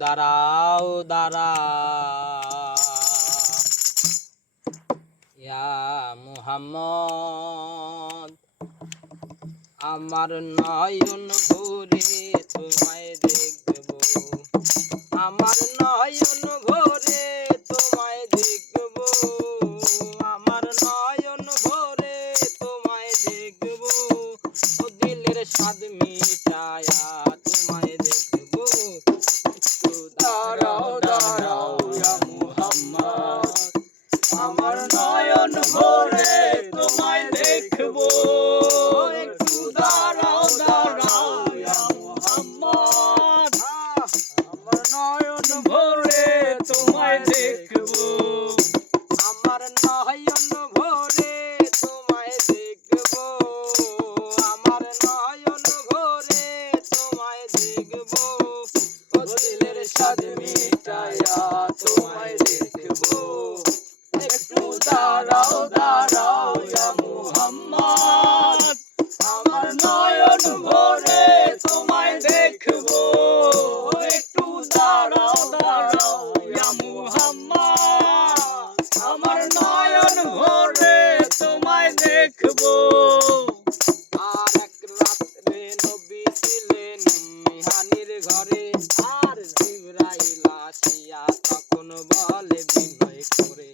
দাঁড়াও দাঁড়াও ইয়া মুহাম্মদ, আমার নয়ন ভরে তোমায় দেখব, আমার নয়ন ভরে তোমায় দেখব, আমার নয়ন ভরে তোমায় দেখব, ও দিলের স্বাদ মিটায়া তোমায় দেখব। একটু দাঁড়াও দাঁড়াও ইয়া মুহাম্মদ, আমার নয়ন ভরে তোমায় দেখব। একটু দাঁড়াও দাঁড়াও ইয়া মুহাম্মদ, আমার নয়ন ভরে তোমায় দেখব, আমার নয়ন ভরে তোমায় দেখব, আমার নয়ন ভরে তোমায় দেখব, ও দিলের স্বাদ মিটায়া তোমায় দেখব। একটু দাঁড়াও দাঁড়াও ইয়া মুহাম্মদ, আমার নয়ন ভরে তোমায় দেখব। একটু দাঁড়াও দাঁড়াও ইয়া মুহাম্মদ, আমার নয়ন ভরে তোমায় দেখব। আর এক রাত্রে নবী ছিলেন মিহানির ঘরে, আর জিবরাইল আসিয়া তখন বলে বিনয় করে।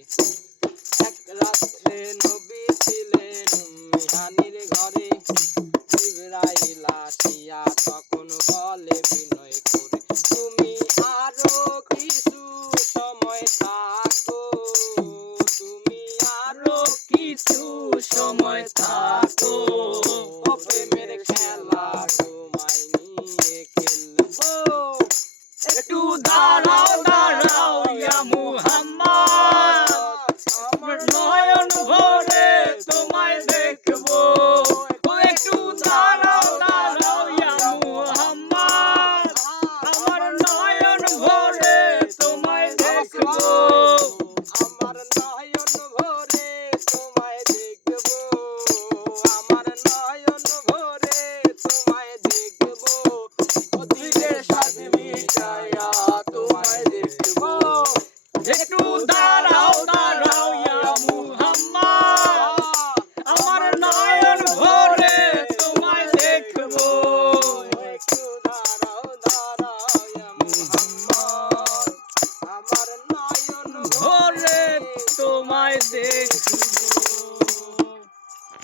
এক রাত্রে নবী ছিলেন মিহানির ঘরে, জিবরাইল আসিয়া তখন বলে বিনয় করে, তুমি আরো কিছু সময় থাকো, তুমি আরো কিছু সময় থাকো, ও প্রেমের খেলা তোমায় নিয়ে খেলবো। একটু দাঁড়াও